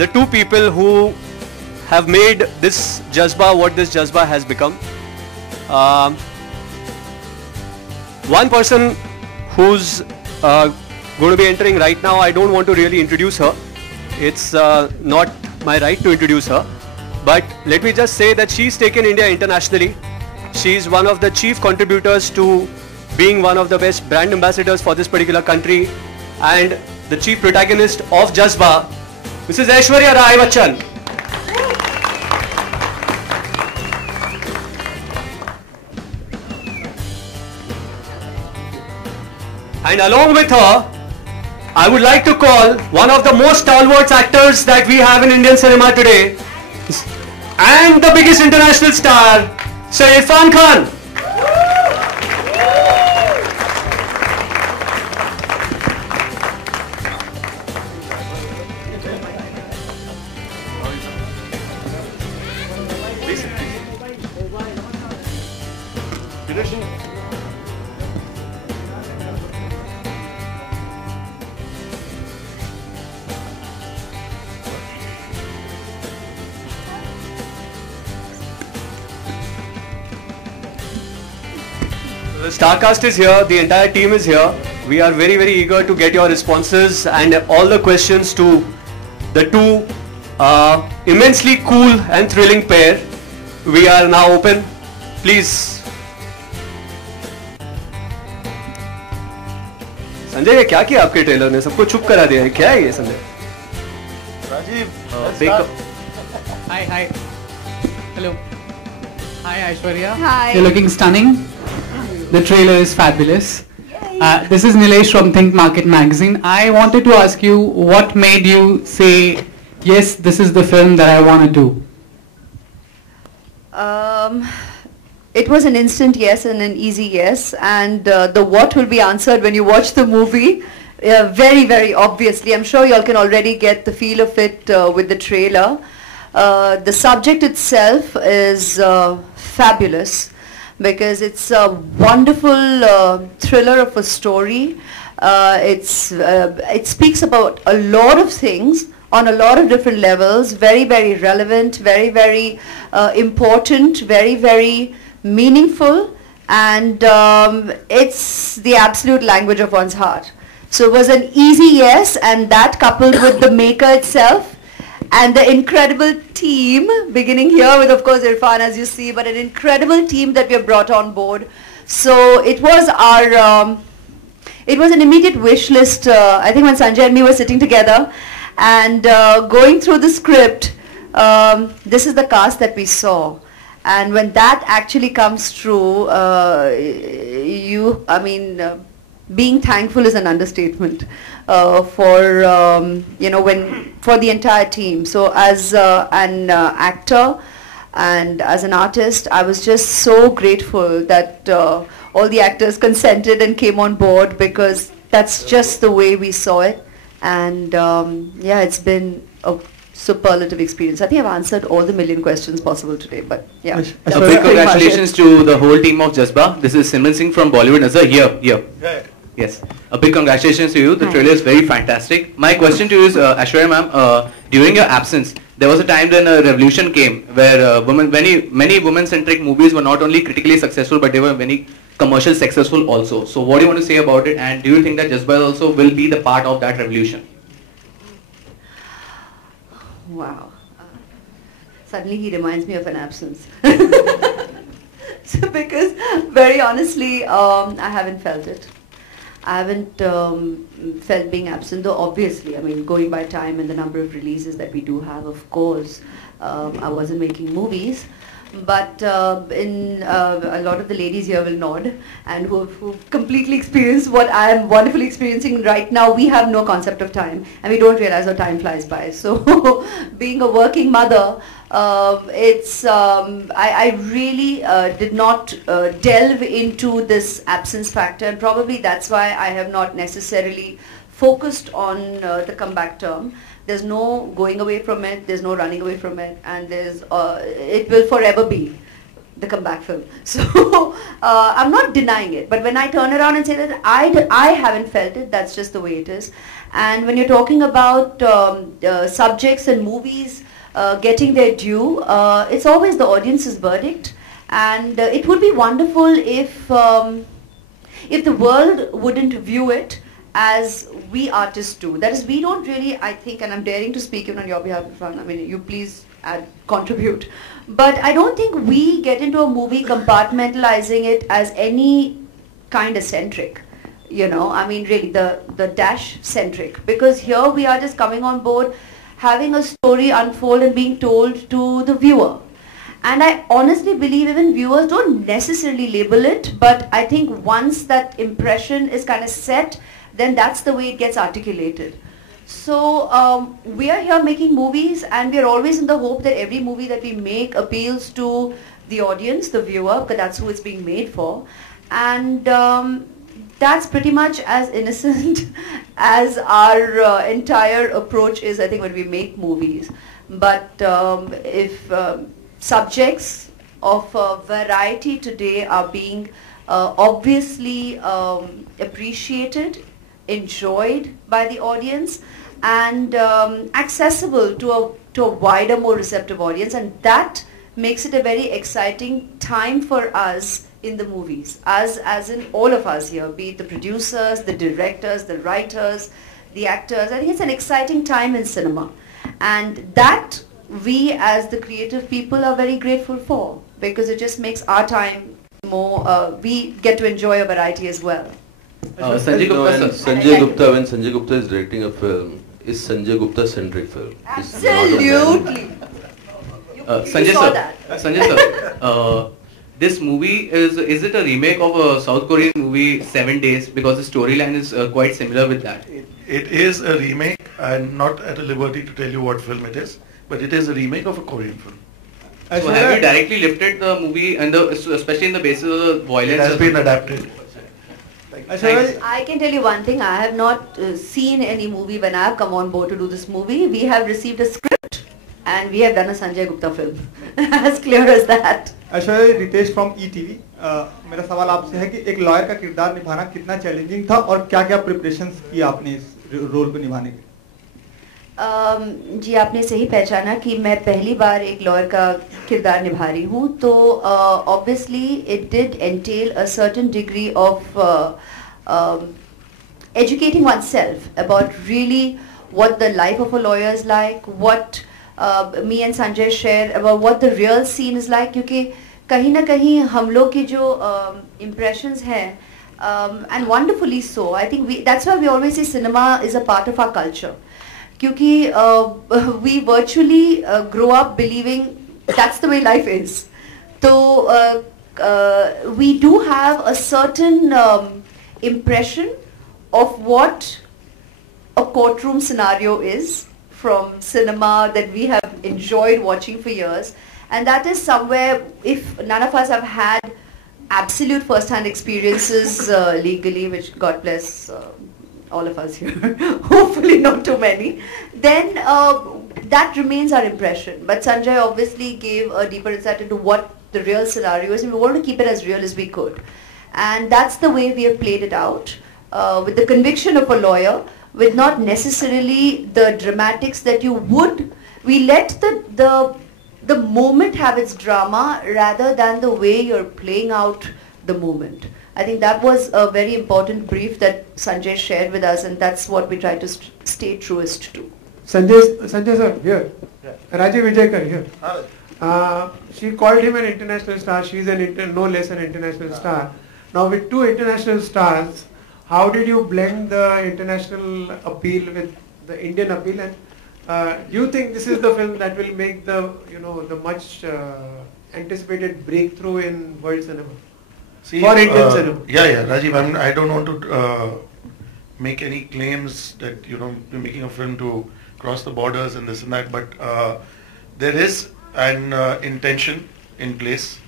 the two people who have made this Jazba what this Jazba has become. One person who's going to be entering right now, I don't want to really introduce her. It's not my right to introduce her. But let me just say that she's taken India internationally. She's one of the chief contributors to being one of the best brand ambassadors for this particular country and the chief protagonist of Jazba, Mrs. Aishwarya Rai Bachchan. And along with her, I would like to call one of the most stalwart actors that we have in Indian cinema today and the biggest international star, Sir Irfan Khan. The Starcast is here, the entire team is here. We are very, very eager to get your responses and all the questions to the two immensely cool and thrilling pair. We are now open. Please. Sanjay ये क्या किया आपके trailer ने? सबको चुप करा दिया है. क्या है ये Sanjay? Rajiv, hi. Hello. Hi Aishwarya. Hi. You're looking stunning. The trailer is fabulous. This is Nilesh from Think Market Magazine. I wanted to ask you, what made you say, yes, this is the film that I want to do? It was an instant yes and an easy yes, and the what will be answered when you watch the movie. Very, very obviously. I'm sure you all can already get the feel of it with the trailer. The subject itself is fabulous because it's a wonderful thriller of a story. It speaks about a lot of things on a lot of different levels, very, very relevant, very, very important, very, very meaningful, and it's the absolute language of one's heart. So it was an easy yes, and that coupled with the maker itself and the incredible team, beginning here with of course Irfan as you see, but an incredible team that we have brought on board. So it was our, it was an immediate wish list. I think when Sanjay and me were sitting together and going through the script, this is the cast that we saw. And when that actually comes true, being thankful is an understatement for for the entire team. So as an actor and as an artist, I was just so grateful that all the actors consented and came on board, because that's just the way we saw it. And yeah, it's been a superlative experience. I think I've answered all the million questions possible today, but yeah. A big congratulations to the whole team of Jazba. This is Simran Singh from Bollywood. Nazar, here. Yeah. Yes. A big congratulations to you. The trailer is very fantastic. My question to you is, Aishwarya ma'am, during your absence, there was a time when a revolution came where many women-centric movies were not only critically successful, but they were very commercial successful also. So what do you want to say about it, and do you think that Jazba also will be the part of that revolution? Wow. Suddenly he reminds me of an absence. So because very honestly, I haven't felt it. I haven't felt being absent, though obviously, I mean, going by time and the number of releases that we do have, of course, I wasn't making movies. But a lot of the ladies here will nod, and who've completely experienced what I am wonderfully experiencing right now. We have no concept of time, and we don't realize how time flies by. So being a working mother, I really did not delve into this absence factor, and probably that's why I have not necessarily focused on the comeback term. There's no going away from it, there's no running away from it, and it will forever be the comeback film. So I'm not denying it, but when I turn around and say that I haven't felt it, that's just the way it is. And when you're talking about subjects and movies getting their due, it's always the audience's verdict. And it would be wonderful if the world wouldn't view it as we artists do. That is, we don't really, I think, and I'm daring to speak even on your behalf, Irfan, I mean, you please contribute. But I don't think we get into a movie compartmentalizing it as any kind of centric. You know, I mean, really, the dash centric. Because here we are just coming on board, having a story unfold and being told to the viewer. And I honestly believe even viewers don't necessarily label it, but I think once that impression is kind of set, then that's the way it gets articulated. So we are here making movies, and we are always in the hope that every movie that we make appeals to the audience, the viewer, because that's who it's being made for. And that's pretty much as innocent as our entire approach is, I think, when we make movies. But if subjects of variety today are being obviously appreciated, enjoyed by the audience, and accessible to a wider, more receptive audience, and that makes it a very exciting time for us in the movies, as in all of us here, be it the producers, the directors, the writers, the actors. I think it's an exciting time in cinema, and that we as the creative people are very grateful for, because it just makes our time more, we get to enjoy a variety as well. Sanjay Gupta, Sanjay Gupta, when Sanjay Gupta is directing a film, is Sanjay Gupta centric film. Absolutely. Sanjay sir, this movie is it a remake of a South Korean movie 7 Days, because the storyline is quite similar with that? It is a remake. I'm not at a liberty to tell you what film it is, but it is a remake of a Korean film. So have you directly lifted the movie, and especially in the basis of the violence? It has been adapted. I can tell you one thing, I have not seen any movie when I have come on board to do this movie. We have received a script and we have done a Sanjay Gupta film. As clear as that. Aishwarya, Ritesh from ETV, मेरा सवाल आपसे है कि एक lawyer का किरदार निभाना कितना चैलेंजिंग था और क्या-क्या प्रिपरेशंस किया आपने इस रोल को निभाने के? जी, आपने सही पहचाना कि मैं पहली बार एक लॉयर का किरदार निभा रही हूँ, तो obviously it did entail a certain degree of educating oneself about really what the life of a lawyer is like, what me and Sanjay share about what the real scene is like, क्योंकि कहीं ना कहीं हम लोग की जो impressions हैं, and wonderfully so, I think that's why we always say cinema is a part of our culture. क्योंकि we virtually grow up believing that's the way life is. So we do have a certain impression of what a courtroom scenario is from cinema that we have enjoyed watching for years, and that is somewhere, if none of us have had absolute first-hand experiences legally, which God bless all of us here, hopefully not too many, then that remains our impression. But Sanjay obviously gave a deeper insight into what the real scenario is, and we wanted to keep it as real as we could. And that's the way we have played it out, with the conviction of a lawyer, with not necessarily the dramatics that you would. We let the moment have its drama rather than the way you're playing out the moment. I think that was a very important brief that Sanjay shared with us, and that's what we try to stay truest to. Sanjay sir, here. Rajiv Vijayakar here. She called him an international star. She's no less an international star. Now with two international stars, how did you blend the international appeal with the Indian appeal? And do you think this is the film that will make the much anticipated breakthrough in world cinema? See, for Indian cinema. Yeah, Rajiv, I don't want to make any claims that, we're making a film to cross the borders and this and that, but there is an intention in place.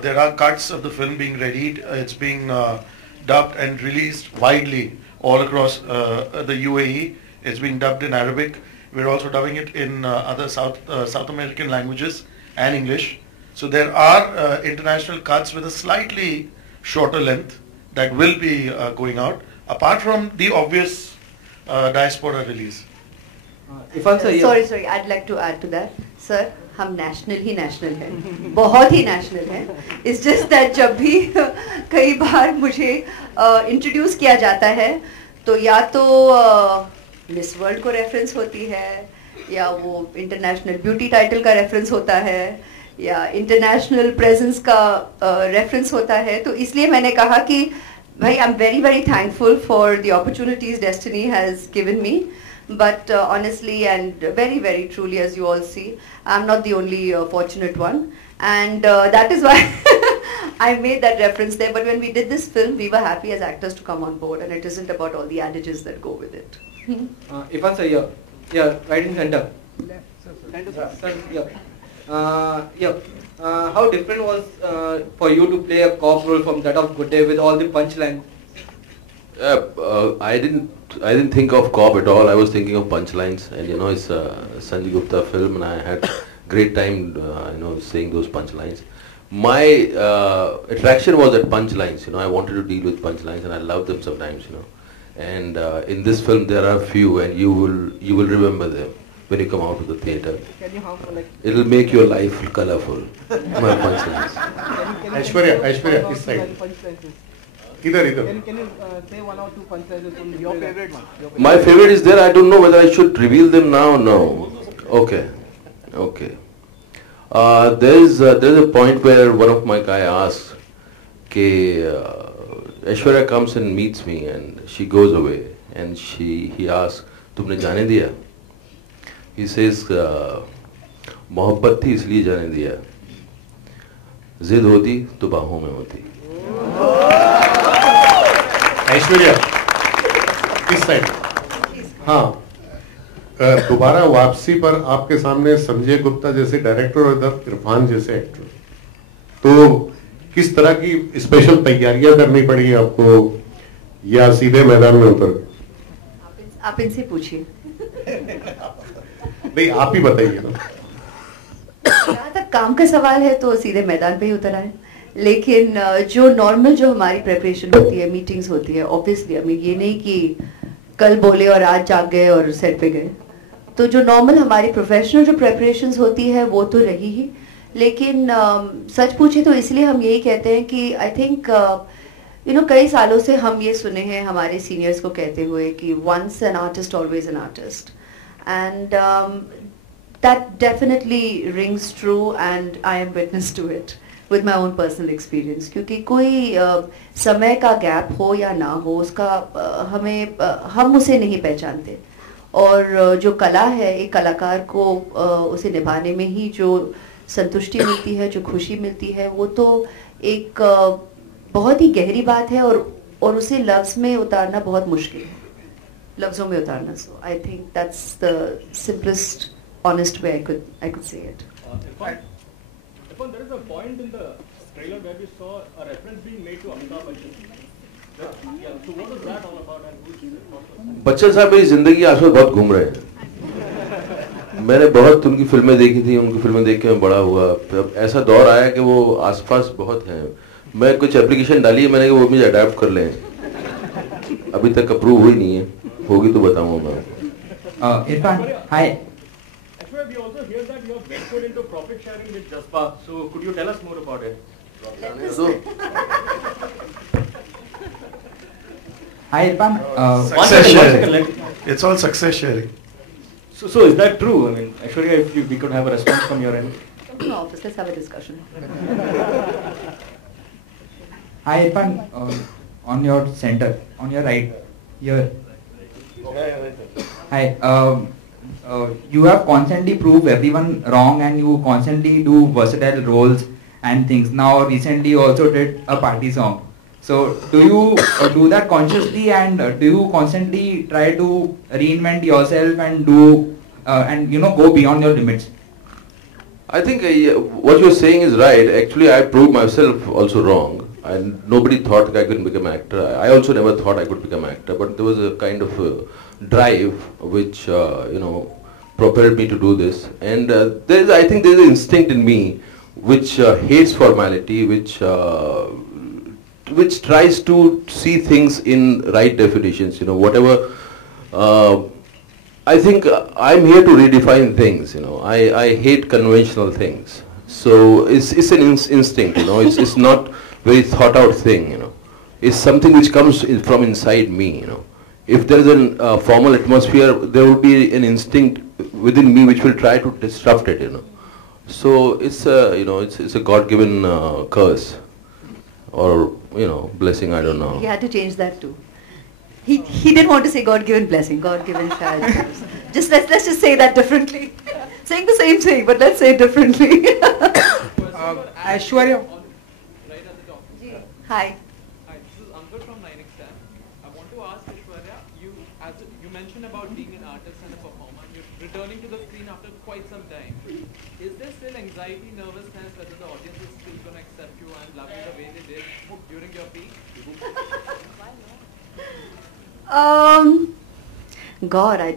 There are cuts of the film being readied. It's being dubbed and released widely all across the UAE. It's being dubbed in Arabic. We're also dubbing it in other South American languages and English. So there are international cuts with a slightly shorter length that will be going out, apart from the obvious diaspora release. Sorry, I'd like to add to that. Sir, हम national हैं, बहुत ही national हैं. It's just that जब भी कई बार मुझे introduce किया जाता है, तो या तो Miss World को reference होती है, या वो international beauty title का reference होता है, या international presence का reference होता है. तो इसलिए मैंने कहा कि भाई I'm very very thankful for the opportunities destiny has given me. But honestly and very very truly, as you all see, I'm not the only fortunate one, and that is why I made that reference there. But when we did this film, we were happy as actors to come on board, and it isn't about all the adages that go with it. Irfan sir, yeah, right in center. Sir, yeah. How different was for you to play a cop role from that of Good Day with all the punchlines? I didn't think of cop at all. I was thinking of punchlines, and it's a Sanjay Gupta film, and I had great time, saying those punchlines. My attraction was at punchlines. I wanted to deal with punchlines, and I love them sometimes. And in this film, there are a few, and you will remember them when you come out of the theater. It will make your life colorful. My punchlines. Aishwarya, this side. Either. Can you say one or two punchlines from your favorite one? My favorite is there. I don't know whether I should reveal them now or no. Okay. There's a point where one of my guy asks, Aishwarya comes and meets me and she goes away, and he asks, तुमने जाने दिया? He says, मोहब्बत थी इसलिए जाने दिया. जिद होती तो बाहों में होती. ऐश्वर्या, इस साइड. हाँ, दोबारा वापसी पर आपके सामने संजय गुप्ता जैसे डायरेक्टर और इधर इरफान जैसे एक्टर, तो किस तरह की स्पेशल तैयारियां करनी पड़ी आपको, या सीधे मैदान में उतर? आप इनसे पूछिए. नहीं, आप ही बताइए ना. जहाँ तक काम का सवाल है तो सीधे मैदान पे ही उतर आए. लेकिन जो नॉर्मल जो हमारी प्रेपरेशन होती है, मीटिंग्स होती है, ऑब्वियसली हमें ये नहीं कि कल बोले और आज जाग गए और सेट पे गए. तो जो नॉर्मल हमारी प्रोफेशनल जो प्रेपरेशंस होती है वो तो रही ही. लेकिन सच पूछे तो इसलिए हम यही कहते हैं कि आई थिंक कई सालों से हम ये सुने हैं हमारे सीनियर्स को कहते हुए कि once an artist always an artist, and that definitely rings true and I am witness to it with my own personal experience. क्योंकि कोई समय का गैप हो या ना हो, उसका हम उसे नहीं पहचानते. और जो कला है, एक कलाकार को उसे निभाने में ही जो संतुष्टि मिलती है, जो खुशी मिलती है, वो तो एक बहुत ही गहरी बात है, और उसे लफ्ज़ में उतारना बहुत मुश्किल है, लफ्ज़ों में उतारना. So I think that's the simplest, honest way I could say it. There is a point in the trailer where we saw a reference being made to Amitabh Bachchan. Yeah, so what is that all about, and who is it? Bachchan साहब मेरी जिंदगी आसपास बहुत घूम रहे हैं. मैंने बहुत उनकी फिल्में देखी थी, उनकी फिल्में देख के मैं बड़ा हुआ. अब ऐसा दौर आया कि वो आसपास बहुत हैं. मैं कुछ एप्लीकेशन डाली है मैंने कि वो मुझे अडैप्ट कर लें. अभी तक अप्रूव हुई नहीं है, होगी तो बताऊंगा मैं. इरफान, हाय. We also hear that you have ventured into profit sharing with Jaspa. So could you tell us more about it? Hi Irfan. Success sharing. It's all success sharing. So is that true? I mean, Aishwarya, if we could have a response from your end. No, let's have a discussion. Hi Irfan. On your center, on your right, here. Hi. You have constantly proved everyone wrong, and you constantly do versatile roles and things. Now recently you also did a party song. So do you do that consciously, and do you constantly try to reinvent yourself and do and go beyond your limits? I think what you're saying is right. Actually, I proved myself also wrong, and nobody thought I could become an actor. I also never thought I could become an actor, but there was a kind of drive which propelled me to do this. And I think there's an instinct in me which hates formality, which tries to see things in right definitions, whatever. I think I'm here to redefine things, I hate conventional things. So it's an instinct, it's not very thought out thing, It's something which comes from inside me, If there is a formal atmosphere, there will be an instinct within me which will try to disrupt it, So it's a, it's a God-given curse, or blessing. I don't know. He had to change that too. He didn't want to say God-given blessing, God-given child. let's just say that differently. Saying the same thing, but let's say it differently. Aishwarya. Hi. Hi, this is Ankur from 9XM. I want to ask Aishwarya, you mentioned about being an artist and a performer, and you're returning to the screen after quite some time. Is there still anxiety, nervousness, whether the audience is still going to accept you and love you the way they did during your peak? God, I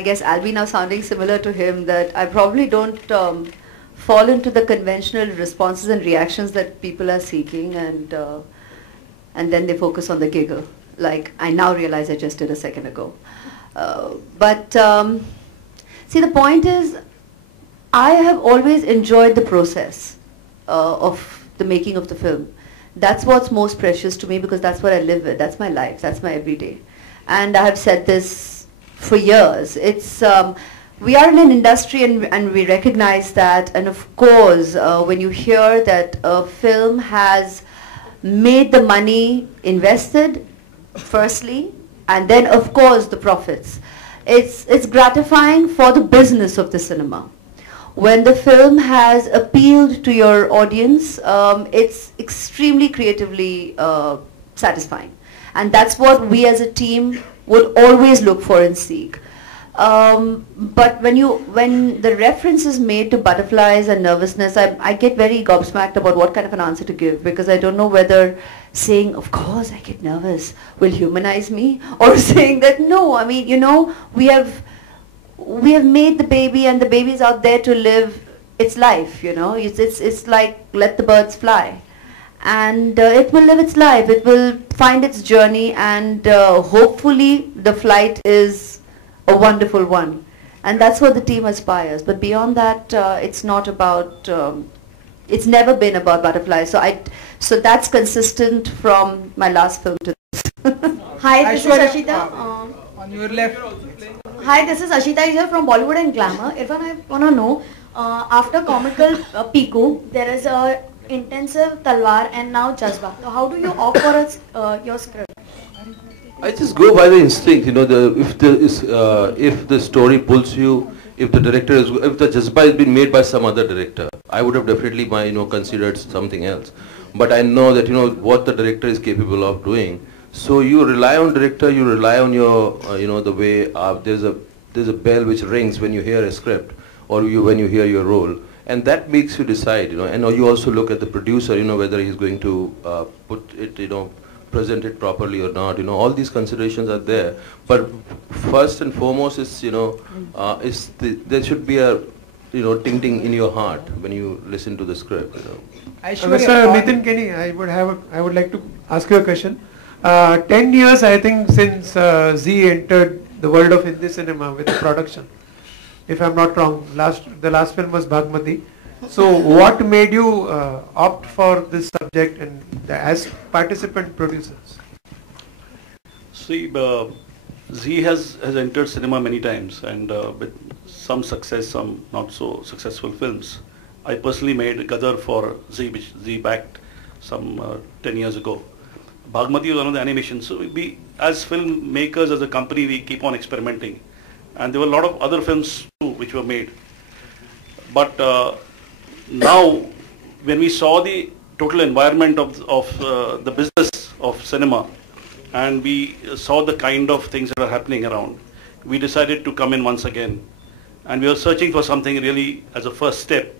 guess I'll be now sounding similar to him, that I probably don't fall into the conventional responses and reactions that people are seeking, and then they focus on the giggle, like I now realize I just did a second ago. See, the point is, I have always enjoyed the process of the making of the film. That's what's most precious to me, because that's what I live with. That's my life. That's my everyday. And I have said this for years. It's we are in an industry, and we recognize that. And of course, when you hear that a film has made the money invested, firstly, and then of course the profits, it's gratifying for the business of the cinema. When the film has appealed to your audience, it's extremely creatively satisfying. And that's what we as a team would always look for and seek. But when the reference is made to butterflies and nervousness, I get very gobsmacked about what kind of an answer to give, because I don't know whether saying, of course I get nervous, will humanize me, or saying that, no, I mean, we have made the baby, and the baby is out there to live its life, It's like, let the birds fly. And it will live its life, it will find its journey, and hopefully the flight is a wonderful one. And that's what the team aspires. But beyond that, it's not about, it's never been about butterflies. So that's consistent from my last film to this. Hi, this is Ashita. On your left. Hi, this is Ashita here from Bollywood and Glamour. Irfan, I want to know, after comical Piku, there is a intensive Talwar and now Jazba. So how do you opt for your script? I just go by the instinct, if the story pulls you, if the Jazba has been made by some other director, I would have definitely considered something else. But I know that what the director is capable of doing. So you rely on director, you rely on your the way there's a bell which rings when you hear a script, or when you hear your role, and that makes you decide, and you also look at the producer, whether he's going to put it, present it properly or not, all these considerations are there. But first and foremost is, there should be a, ting in your heart when you listen to the script, Mr. Nitin Kenny, I would like to ask you a question. 10 years, I think, since Z entered the world of Hindi cinema with the production, if I'm not wrong. The last film was Bhagmati. So what made you opt for this subject and as participant producers? See, Z has entered cinema many times, and with some success, some not so successful films. I personally made Gadar for Z, which Z backed some 10 years ago. Bhagmati was one of the animations. So we, as filmmakers, as a company, we keep on experimenting. And there were a lot of other films too which were made. But now, when we saw the total environment of the business of cinema, and we saw the kind of things that are happening around, we decided to come in once again. And we were searching for something really as a first step.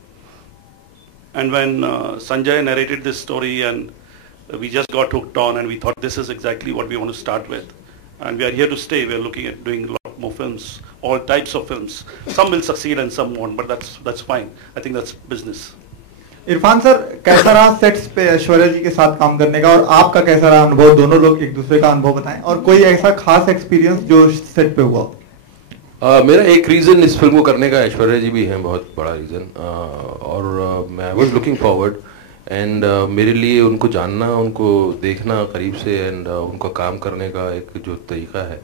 And when Sanjay narrated this story, and we just got hooked on, and we thought this is exactly what we want to start with. And we are here to stay. We are looking at doing a lot more films, all types of films. Some will succeed and some won't, but that's fine. I think that's business. Irfan sir, कैसा रहा sets पे ऐश्वर्या जी के साथ काम करने का, और आपका कैसा रहा अनुभव? दोनों लोग एक दूसरे का अनुभव बताएं, और कोई ऐसा खास एक्सपीरियंस जो सेट पे हुआ? मेरा एक रीज़न इस फिल्म को करने का ऐश्वर्या जी भी हैं, बहुत बड़ा रीज़न, और मैं वाज लुकिंग फॉरवर्ड, एंड मेरे लिए उनको जानना, उनको देखना करीब से, एंड उनका काम करने का एक जो तरीका है,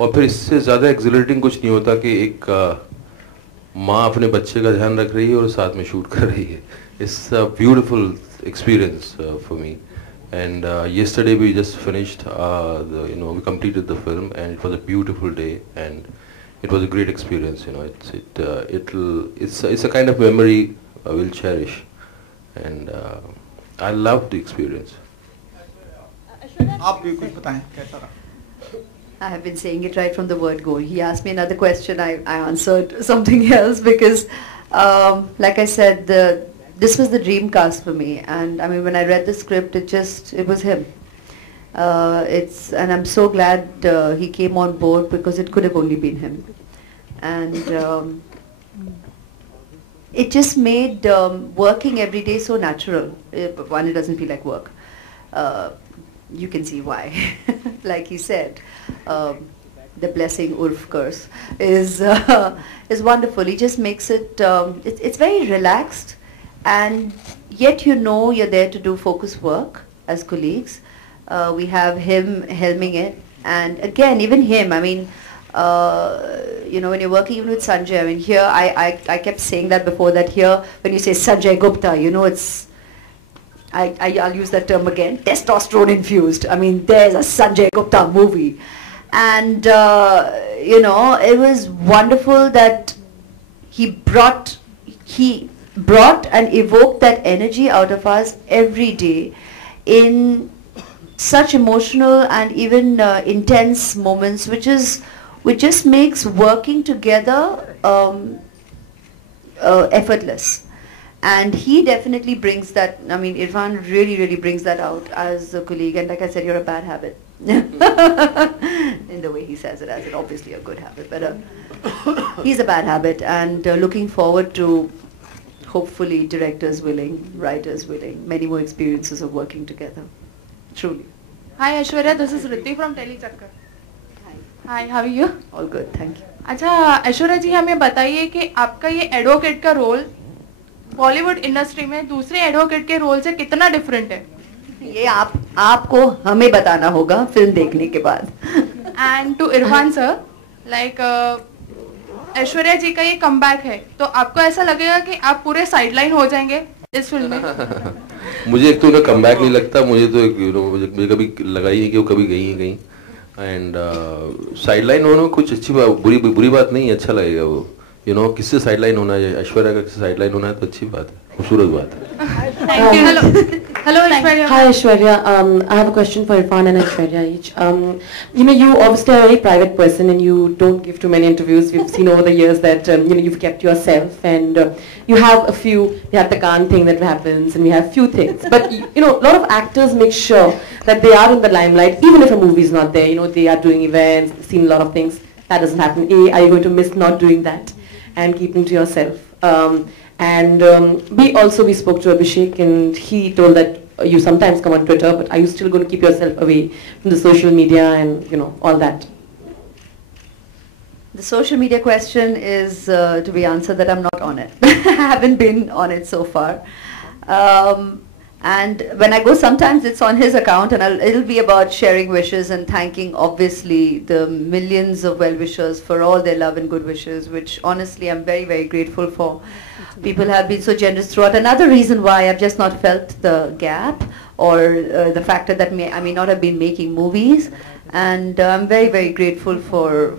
और फिर इससे ज़्यादा एक्सिलरेटिंग कुछ नहीं होता कि एक माँ अपने बच्चे का ध्यान रख रही है और साथ में शूट कर रही है. It's a beautiful experience for me. And yesterday we just finished, we completed the film, and it was a beautiful day, and it was a great experience. It's a kind of memory we'll cherish, and I loved the experience. आप भी कुछ बताएं कैसा रहा? I have been saying it right from the word go. He asked me another question, I answered something else because, like I said, this was the dream cast for me, and I mean when I read the script, it was him. And I'm so glad he came on board, because it could have only been him, and it just made working every day so natural. One, it doesn't feel like work. You can see why. Like he said, the blessing Urf curse is wonderful. He just makes it. It's very relaxed. And yet you're there to do focus work as colleagues. We have him helming it, and again even him, I mean, when you're working even with Sanjay, I mean here I kept saying that before, that here when you say Sanjay Gupta, it's, I'll use that term again, testosterone infused. I mean, there's a Sanjay Gupta movie, and it was wonderful that he brought and evoked that energy out of us every day in such emotional and even intense moments, which just makes working together effortless. And he definitely brings that. I mean, Irfan really brings that out as a colleague, and like I said, you're a bad habit. In the way he says it, as it obviously a good habit, but he's a bad habit, and looking forward to, hopefully, directors willing, writers willing, many more experiences of working together. Truly. Hi Aishwarya, this is Riddhi from Telechakkar. Hi, how are you? All good, thank you. अच्छा ऐश्वर्या जी, हमें बताइए कि आपका ये advocate का role Bollywood industry में दूसरे advocate के रोल से कितना डिफरेंट है? ये आपको हमें बताना होगा फिल्म देखने के बाद. And to Irfan sir, like Aishwarya ji का ये कमबैक है, तो आपको ऐसा लगेगा कि आप पूरे साइडलाइन हो जाएंगे इस फिल्म में? मुझे एक तो उन्हें कमबैक नहीं लगता, मुझे तो मुझे कभी लगा ही नहीं कि वो कभी गई ही गई, एंड साइडलाइन होना कुछ अच्छी बात, बुरी बात नहीं, अच्छा लगेगा वो. किससे साइडलाइन होना है, ऐश्वर्या का किससे साइडलाइन होना है तो अच्छी बात है, खूबसूरत बात है. Thank you. Hello, Aishwarya. Hi, Aishwarya. I have a question for Irfan and Aishwarya each. You obviously are a very private person, and you don't give too many interviews. We've seen over the years that you've kept yourself, and you have a few. We have the Khan thing that happens, and we have few things. But a lot of actors make sure that they are in the limelight, even if a movie is not there. They are doing events, seen a lot of things. That doesn't happen. Are you going to miss not doing that and keeping to yourself? We spoke to Abhishek, and he told that you sometimes come on Twitter, but are you still going to keep yourself away from the social media and all that? The social media question is to be answered that I'm not on it. I haven't been on it so far. And when I go, sometimes it's on his account, and it'll be about sharing wishes and thanking, obviously, the millions of well-wishers for all their love and good wishes, which honestly I'm very, very grateful for. People have been so generous throughout. Another reason why I've just not felt the gap, or the factor that I may not have been making movies, and I'm very, very grateful for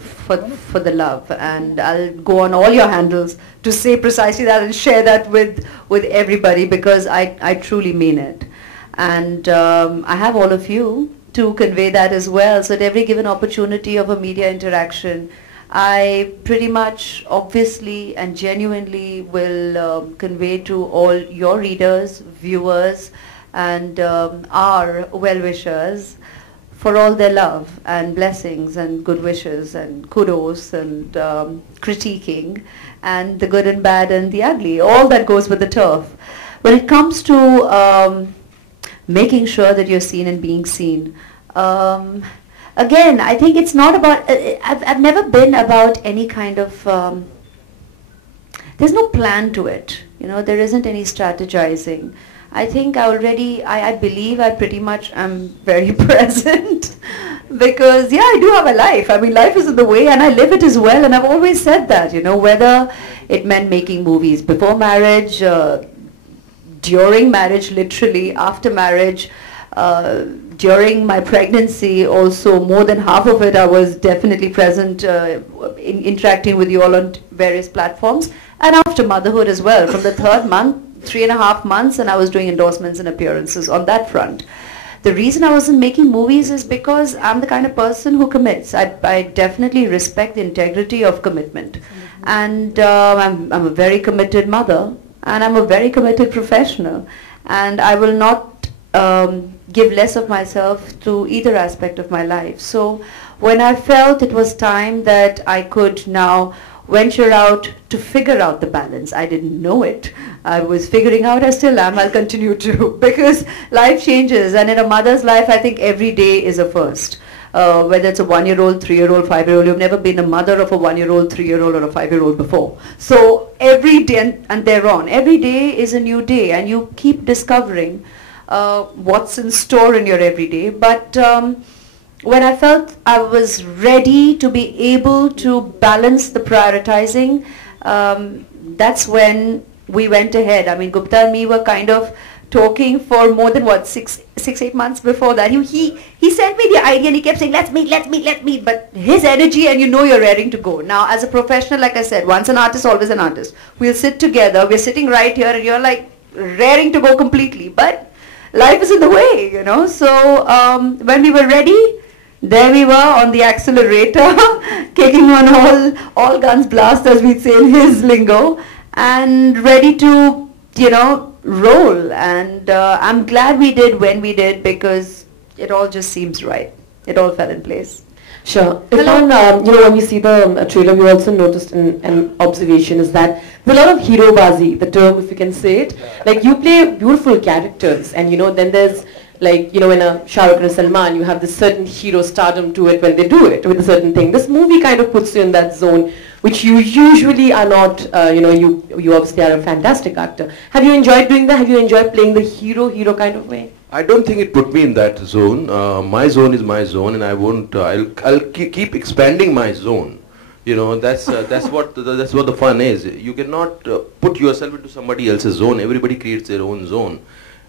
the love, and I'll go on all your handles to say precisely that and share that with everybody, because I truly mean it, and I have all of you to convey that as well. So at every given opportunity of a media interaction, I pretty much, obviously and genuinely will convey to all your readers, viewers, and our well-wishers for all their love and blessings and good wishes and kudos and critiquing and the good and bad and the ugly, all that goes with the turf. when it comes to making sure that you're seen and being seen, again, I think it's not about, I've never been about any kind of, there's no plan to it. You know, there isn't any strategizing. I think I believe I pretty much am very present because, yeah, I do have a life. I mean, life is in the way and I live it as well, and I've always said that, you know, whether it meant making movies before marriage, during marriage, literally, after marriage, during my pregnancy also, more than half of it I was definitely present interacting with you all on various platforms, and after motherhood as well, from the third month, 3.5 months, and I was doing endorsements and appearances on that front. The reason I wasn't making movies is because I'm the kind of person who commits. I definitely respect the integrity of commitment. And I'm a very committed mother, and I'm a very committed professional. And I will not give less of myself to either aspect of my life. So when I felt it was time that I could now venture out to figure out the balance. I didn't know it. I was figuring out, I still am, I'll continue to, because life changes, and in a mother's life I think every day is a first. Whether it's a 1-year-old, 3-year-old, 5-year-old, you've never been a mother of a 1-year-old, 3-year-old or a 5-year-old before. So every day, and thereon, every day is a new day, and you keep discovering what's in store in your everyday. But when I felt I was ready to be able to balance the prioritizing, that's when we went ahead. I mean, Gupta and me were kind of talking for more than what, 6-8 months before that. He sent me the idea and he kept saying, let's meet, but his energy, and you know you're raring to go. Now, as a professional, like I said, once an artist, always an artist. We'll sit together, we're sitting right here, and you're like raring to go completely, but life is in the way, you know. So when we were ready, there we were on the accelerator, kicking on all guns blast, as we'd say in his lingo, and ready to, you know, roll. And I'm glad we did when we did, because it all just seems right. It all fell in place. Sure. Irfan, you know, when we see the trailer, we also noticed an observation is that there's a lot of hero-bazi, the term, if you can say it. Like, you play beautiful characters, and, you know, then there's, like, you know, in a Shah Rukh and a Salman, you have this certain hero stardom to it when they do it with a certain thing. This movie kind of puts you in that zone, which you usually are not. You know, you obviously are a fantastic actor. Have you enjoyed doing that? Have you enjoyed playing the hero kind of way? I don't think it put me in that zone. My zone is my zone, and I won't. I'll keep expanding my zone. You know, that's what the fun is. You cannot put yourself into somebody else's zone. Everybody creates their own zone.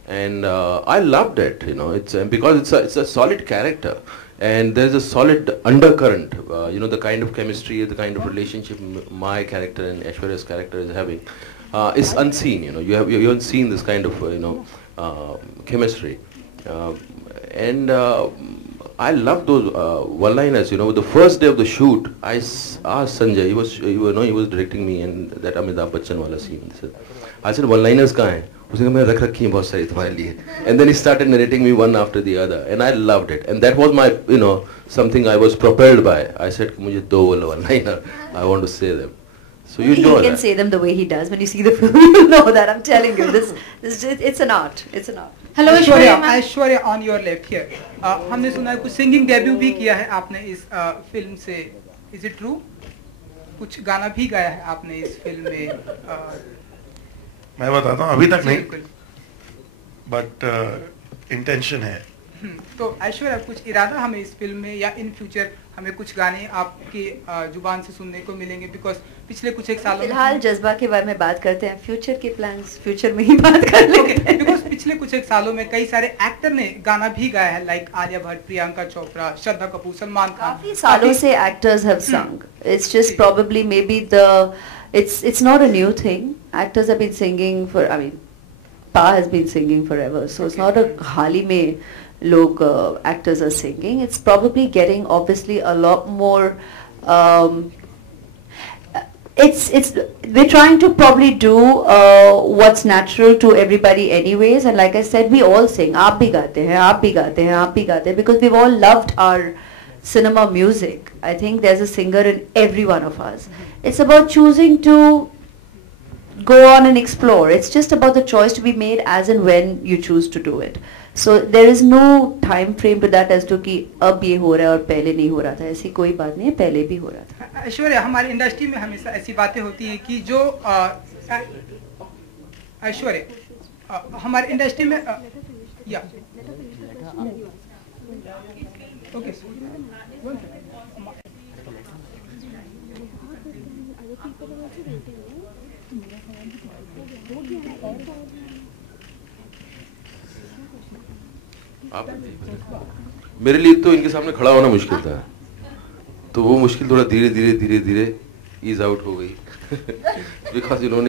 And I loved it, you know, it's because it's a solid character, and there's a solid undercurrent, you know, the kind of chemistry, the kind of relationship my character and Aishwarya's character is having is unseen. You know, you haven't seen this kind of you know chemistry, and I love those one-liners. You know, the first day of the shoot, I asked Sanjay, he was directing me, and that Amitabh Bachchan wala scene. I said, one-liners kahan hai? उसने कहा मैं रख रखी हैं बहुत सारी तुम्हारे लिए, and then he started narrating me one after the other, and I loved it, and that was my, you know, something I was propelled by. I said कि मुझे दो one-liner, I want to say them. So you enjoy that. He can say them the way he does. When you see the film, you know that. I'm telling you, it's an art. It's an art. Hello Aishwarya. Aishwarya, on your left here. हमने सुना है कुछ singing debut भी किया है आपने इस film से. Is it true? कुछ गाना भी गाया है आपने इस फिल्म में. मैं बताता हूँ, अभी तक नहीं, बट इंटेंशन है. तो ऐश्वर्या, कुछ इरादा हमें इस फिल्म में या इन फ्यूचर हमें कुछ गाने आपकी जुबान से सुनने को मिलेंगे? बिकॉज पिछले कुछ एक सालों में फिलहाल जज्बा के बारे में बात करते हैं, फ्यूचर के प्लान्स फ्यूचर में ही बात कर लेंगे. बिकॉज पिछले कुछ एक सालों में कई सारे एक्टर ने गाना भी गाया है, लाइक आलिया भट्ट, प्रियंका चोपड़ा, श्रद्धा कपूर, सलमान खान. काफी सालों से एक्टर्स हैव संग. It's just probably may be the it's not a new thing. Actors have been singing for, I mean, Pa has been singing forever, so it's not a hali mein log actors are singing. It's probably getting obviously a lot more. We're trying to probably do what's natural to everybody anyways, and like I said, we all sing. Aap bhi gaate hain, aap bhi gaate hain, aap bhi gaate hain, because we've all loved our cinema music. I think there's a singer in every one of us. It's about choosing to go on and explore. It's just about the choice to be made as and when you choose to do it. So there is no time frame to that as to कि अब ये हो रहा है और पहले नहीं हो रहा था. ऐसी कोई बात नहीं है, पहले भी हो रहा था. ऐश्वर्या, हमारी इंडस्ट्री में हमेशा ऐसी बातें होती हैं कि जो ऐश्वर्या हमारी इंडस्ट्री में या ओके आप मेरे लिए तो इनके सामने खड़ा होना मुश्किल था, तो वो मुश्किल थोड़ा धीरे धीरे ईज आउट हो गई बिकॉज इन्होंने